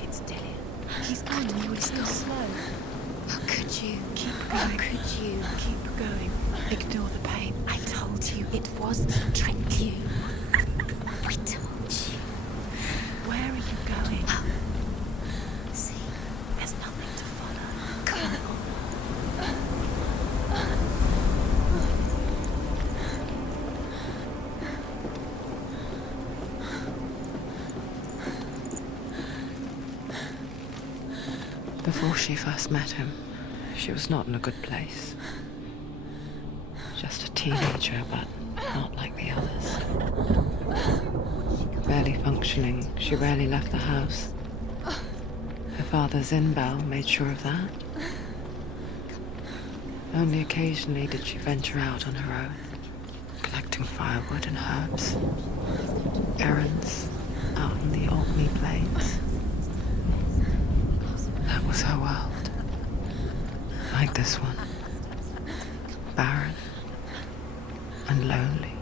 It's dead. He's gone. You were so slow. How could you? Keep going. How could you? Keep going. Ignore the pain. I told you it was to trick you. I told you. Where are you going? Oh. See, there's nothing to follow. Come on. Before she first met him, she was not in a good place. Just a teenager, but not like the others. Barely functioning, she rarely left the house. Her father's in-bow made sure of that. Only occasionally did she venture out on her own, collecting firewood and herbs, errands out in the Orkney Plains. That was her world. Like this one. Barren and lonely.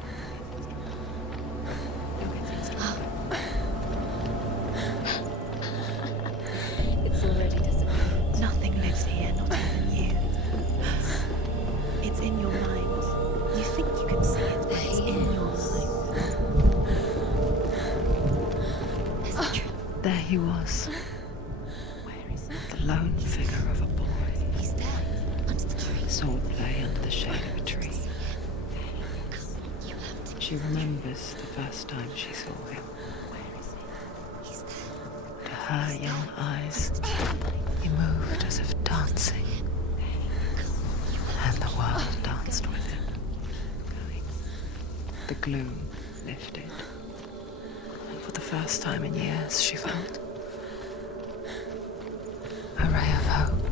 It's already disappeared. Nothing lives here, not even you. It's in your mind. You think you can see it, but it's in your mind. There he was. The lone figure of a boy. He's there, under the tree. Swordplay under the shade of a tree. She remembers the first time she saw him. To her young eyes, he moved as if dancing, and the world danced with him. The gloom lifted, and for the first time in years, she felt a ray of hope.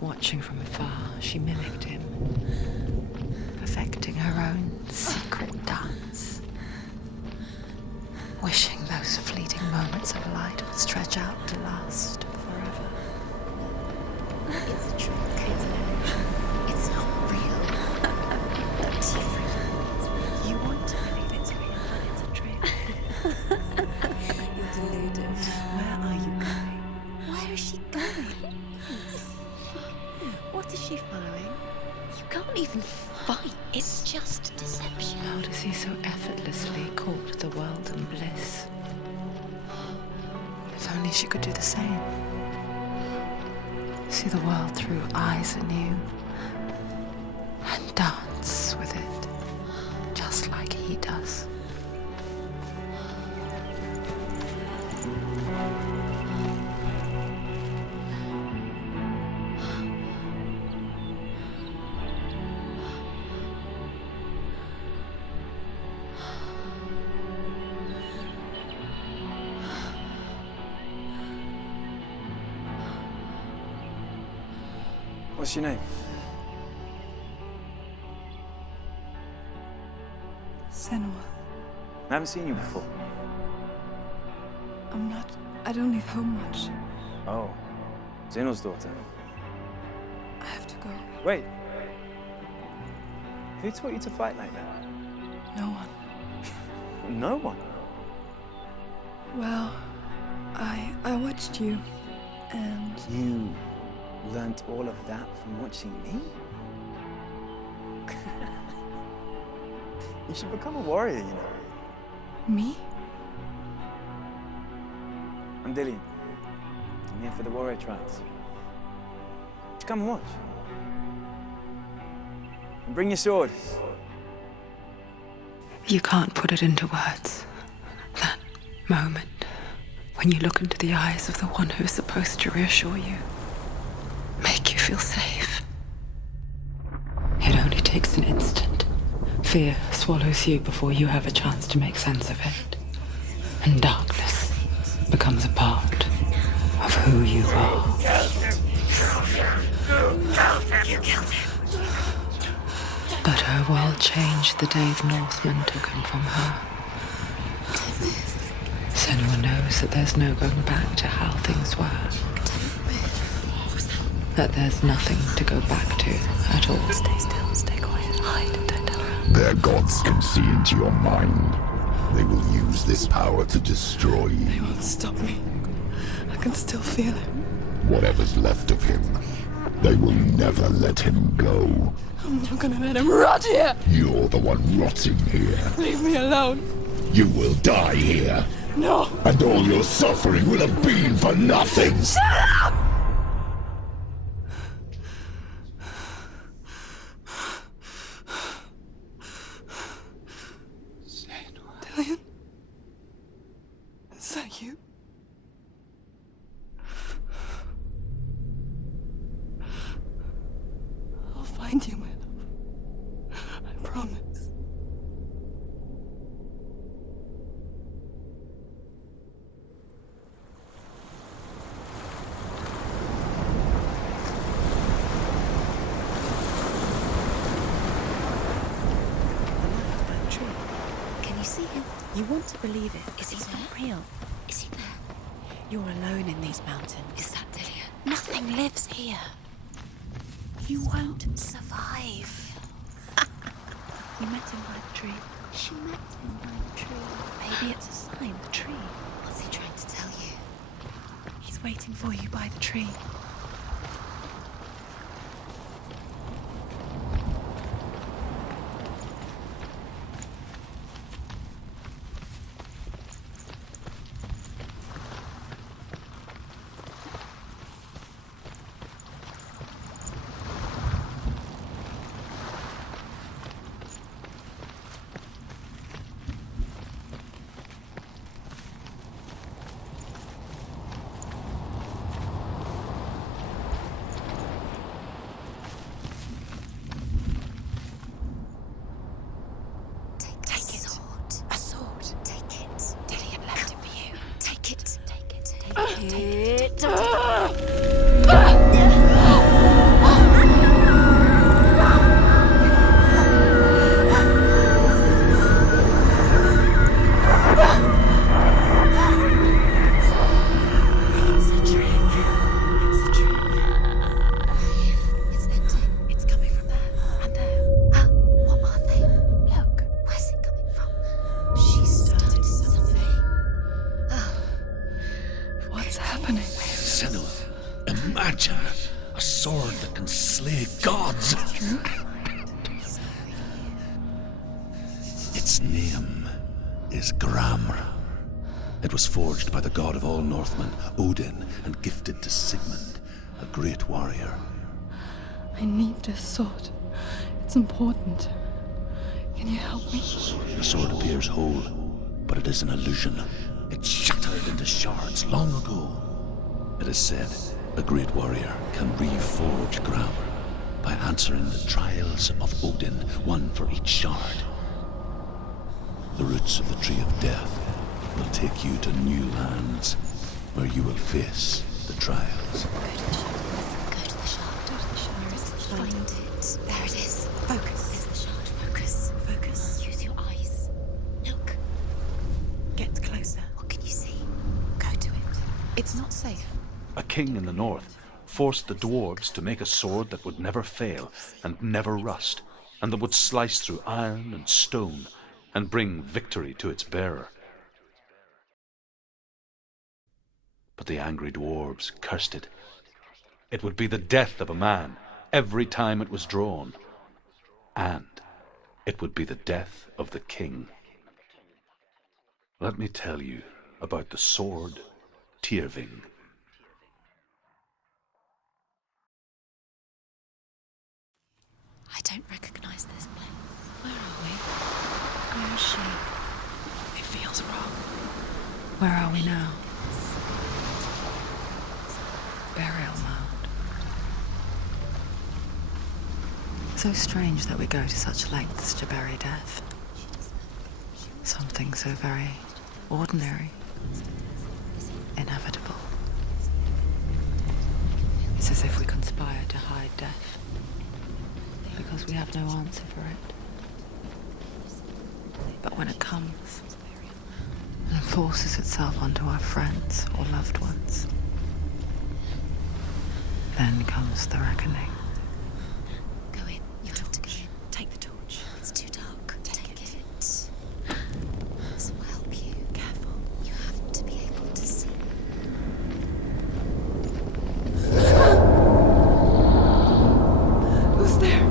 Watching from afar, she mimicked him, perfecting her own secret dance, wishing those fleeting moments of light would stretch out to last forever. It's a trick. It's an illusion. It's not real. But you want to believe it's real, but it's a trick. You're deluded. Where are you going? Where is she going? What is she following? You can't even fight. It's just deception. How does he so effortlessly court the world and bliss? If only she could do the same. See the world through eyes anew and dance with it, just like he does. What's your name? Senua. I haven't seen you before. I don't leave home much. Oh, Zeno's daughter. I have to go. Wait. Who taught you to fight like that? No one. No one. Well, I watched you, and You learnt all of that from watching me? You should become a warrior, you know. me? I'm Dillian. I'm here for the warrior trials. Just come and watch. And bring your sword. You can't put it into words. That moment when you look into the eyes of the one who is supposed to reassure you, make you feel safe. It only takes an instant. Fear swallows you before you have a chance to make sense of it. And darkness becomes a part of who you are. You killed him. But her world changed the day the Northmen took him from her. Senua knows that there's no going back to how things were. That there's nothing to go back to at all. Stay still, stay quiet, hide, don't tell her. Their gods can see into your mind. They will use this power to destroy They you. won't stop me. I can still feel him. Whatever's left of him, they will never let him go. I'm not gonna let him rot here. You're the one rotting here. Leave me alone. You will die here, No. and all your suffering will have been for nothing. Shut up! Dillian? Is that you? I'll find you, my love. I promise. That tree. Can you see him? You want to believe it. Is he not real? Is he there? You're alone in these mountains. Is that Dillian? Nothing lives here. You won't survive. You met him by the tree. She met him by the tree. Maybe it's a sign, the tree. What's he trying to tell you? He's waiting for you by the tree. happening? Senua, imagine a sword that can slay gods. Its name is Gramr. It was forged by the god of all Northmen, Odin, and gifted to Sigmund, a great warrior. I need this sword. It's important. Can you help me? The sword appears whole, but it is an illusion. It shattered into shards long ago. It is said a great warrior can reforge Gramr by answering the trials of Odin, one for each shard. The roots of the Tree of Death will take you to new lands where you will face the trials. Go to the shard. Where is the shard? Find it. There it is. Focus. There's the shard. Focus. Focus. Use your eyes. Look. Get closer. What can you see? Go to it. It's not safe. A king in the north forced the dwarves to make a sword that would never fail and never rust, and that would slice through iron and stone and bring victory to its bearer. But the angry dwarves cursed it. It would be the death of a man every time it was drawn, and it would be the death of the king. Let me tell you about the sword Tyrving. I don't recognize this place. Where are we? Where is she? It feels wrong. Where are we now? Burial mound. So strange that we go to such lengths to bury death. Something so very ordinary, inevitable. It's as if we conspire to hide death, because we have no answer for it. But when it comes and forces itself onto our friends or loved ones, then comes the reckoning. Go in. You have to go in. Take the torch. It's too dark. Take it. This will help you. Careful. You have to be able to see. Who's there?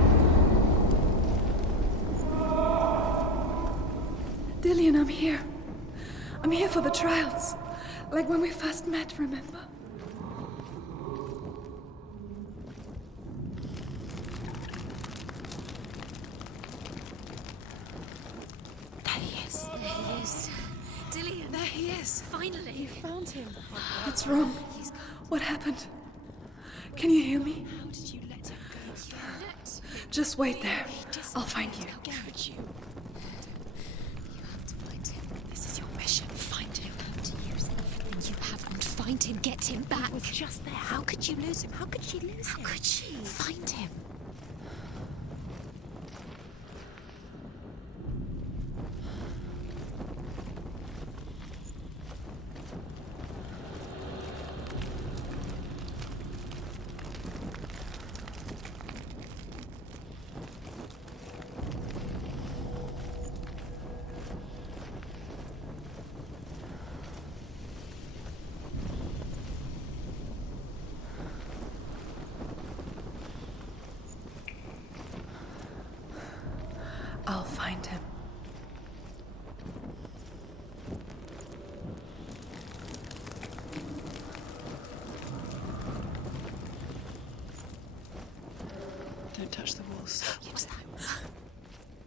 Dillian, I'm here. I'm here for the trials. Like when we first met, remember? There he is. There he is. Dillian. There he is. Finally. You found him. What's wrong? What happened? Can you hear me? How did you let him go? Just wait there. I'll find you. How could you? You have to find him. This is your mission. Find him. You have to use everything you have and find him. Get him back. He was just there. How could you lose him? How could she lose him? How could she? Find him. I'll find him. Don't touch the walls. What was that?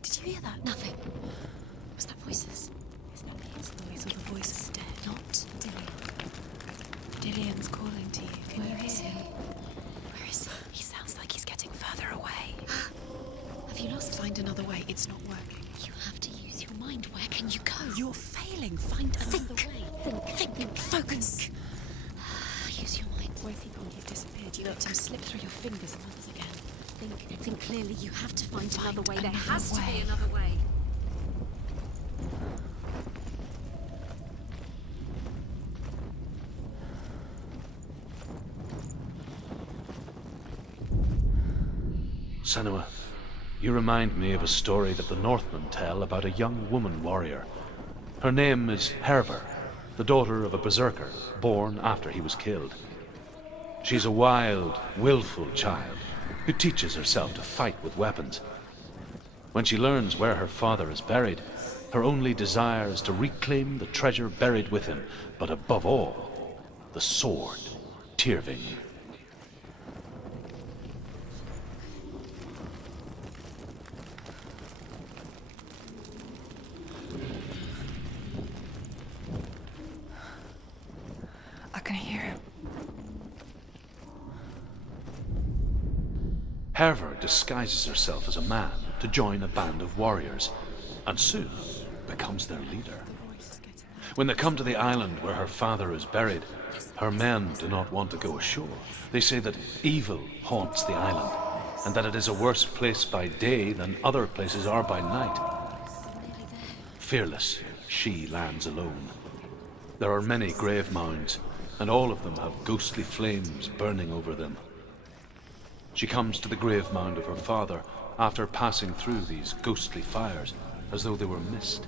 Did you hear that? Nothing. Was that voices? It's not me. It's the voice of the voice is dead. Not Dillian. Dillian's calling to you. Can you Where is hear he? him? Where is he? He sounds like he's getting further away. Have you lost? Find another way. It's not working. You have to use your mind. Where can you go? You're failing. Find another way. Think. Focus. Use your mind. Where's he gone? He disappeared. You let him slip through your fingers once again. Think clearly. You have to find another way. There another has to way. be another way. Senua, you remind me of a story that the Northmen tell about a young woman warrior. Her name is Hervor, the daughter of a berserker, born after he was killed. She's a wild, willful child who teaches herself to fight with weapons. When she learns where her father is buried, her only desire is to reclaim the treasure buried with him, but above all, the sword, Tyrving. I can hear him. Hervor disguises herself as a man to join a band of warriors, and soon becomes their leader. When they come to the island where her father is buried, her men do not want to go ashore. They say that evil haunts the island, and that it is a worse place by day than other places are by night. Fearless, she lands alone. There are many grave mounds, and all of them have ghostly flames burning over them. She comes to the grave mound of her father after passing through these ghostly fires, as though they were mist.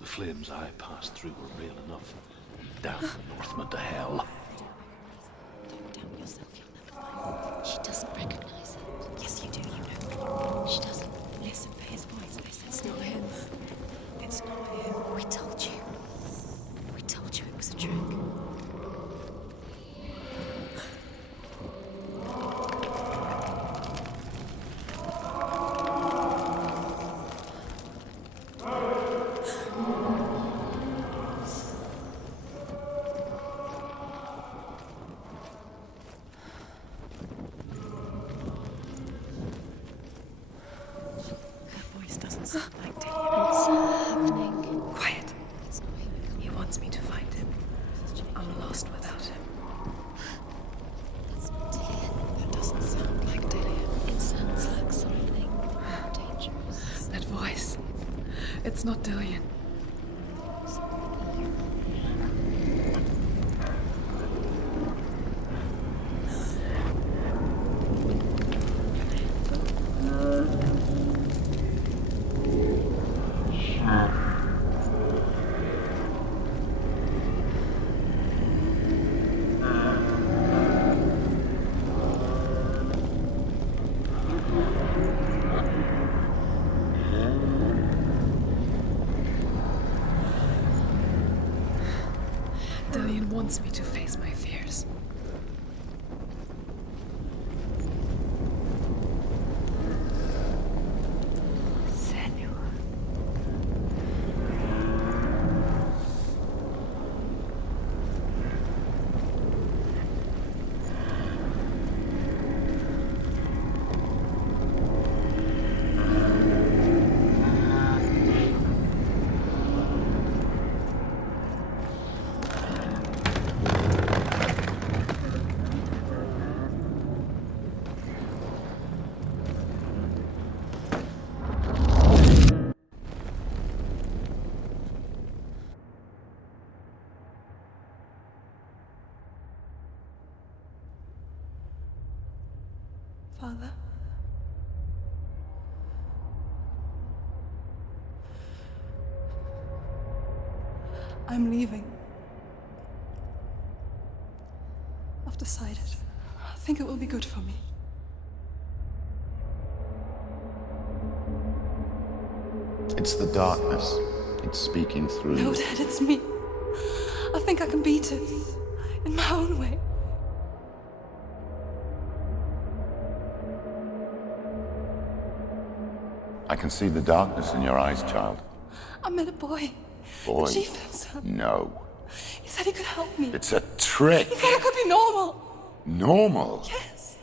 The flames I passed through were real enough. Damn the Northmen to hell. Don't doubt yourself, you'll never find it. She doesn't recognize it. Yes, you do, you know. She doesn't. Listen for his voice, listen. It's not him. It's not him. We told you. We told you it was a trick. It's not Dillion. Dillion wants me to face my fears. Father? I'm leaving. I've decided. I think it will be good for me. It's the darkness. It's speaking through No, you. Dad, it's me. I think I can beat it. In my own way. I can see the darkness in your eyes, child. I met a boy. Boy. The chief and son. No. He said he could help me. It's a trick. He said I could be normal. Normal? Yes.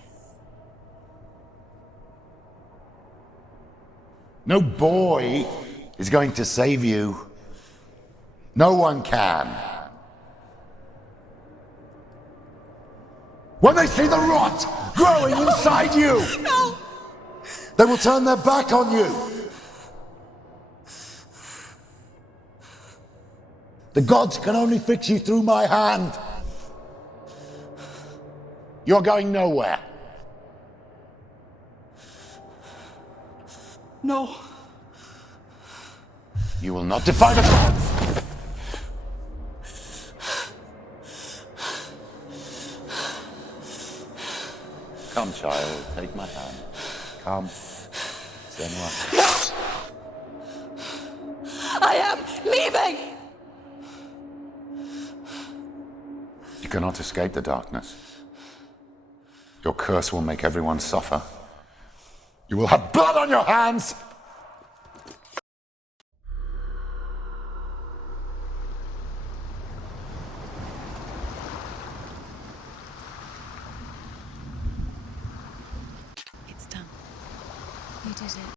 No boy is going to save you. No one can. When they see the rot growing inside you, No! they will turn their back on you. The gods can only fix you through my hand. You're going nowhere. No. You will not defy the gods. Come, child, take my hand. Come. Senua. I am leaving! You cannot escape the darkness. Your curse will make everyone suffer. You will have blood on your hands! It's done. You did it.